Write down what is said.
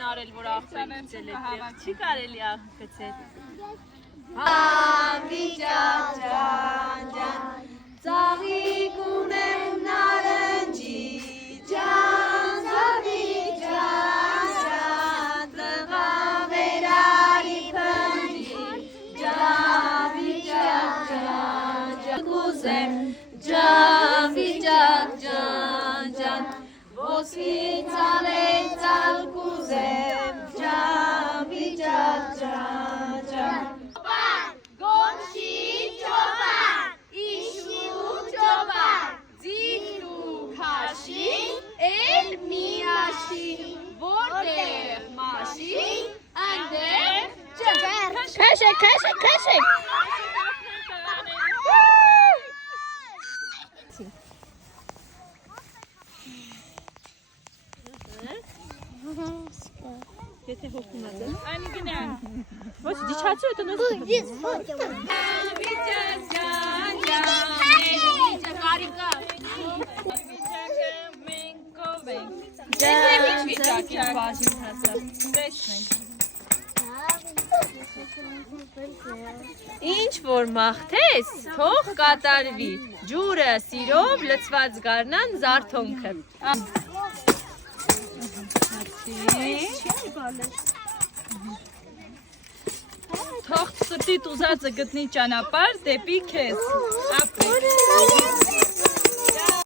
են արել, որ աղբեն գցել է տեղ, չի կարելի աղ գցել։ Հավիճակ ջան ջան, ծաղիկ ունեմ նարնջի ջան, հավիճակ ջան, տղա վերարի փնջի ջան, վիճակ ջան ջան, կուզեմ ջան, վիճակ ջան ջան, ոսկի ցալեցալ կուզեմ ջան, վիճակ ջան ջան։ Քաշեք։ Եթե հոգում ա դե։ Անի գնա։ Ոչ դիչացու է տնոց։ Վիճակ ջան ջան, վիճակ կարիկա։ Վիճակը մենք կովենք։ Դե վիճակ ինչ բաժին հասա։ Տեսնենք։ Ինչ որ մաղթես, թող կատարվի, ջուրը սիրով լցված գարնան զարթոնքը։ Թող սրտիդ ուզածը գտնի ճանապարհ դեպի քեզ։ Ապրեք։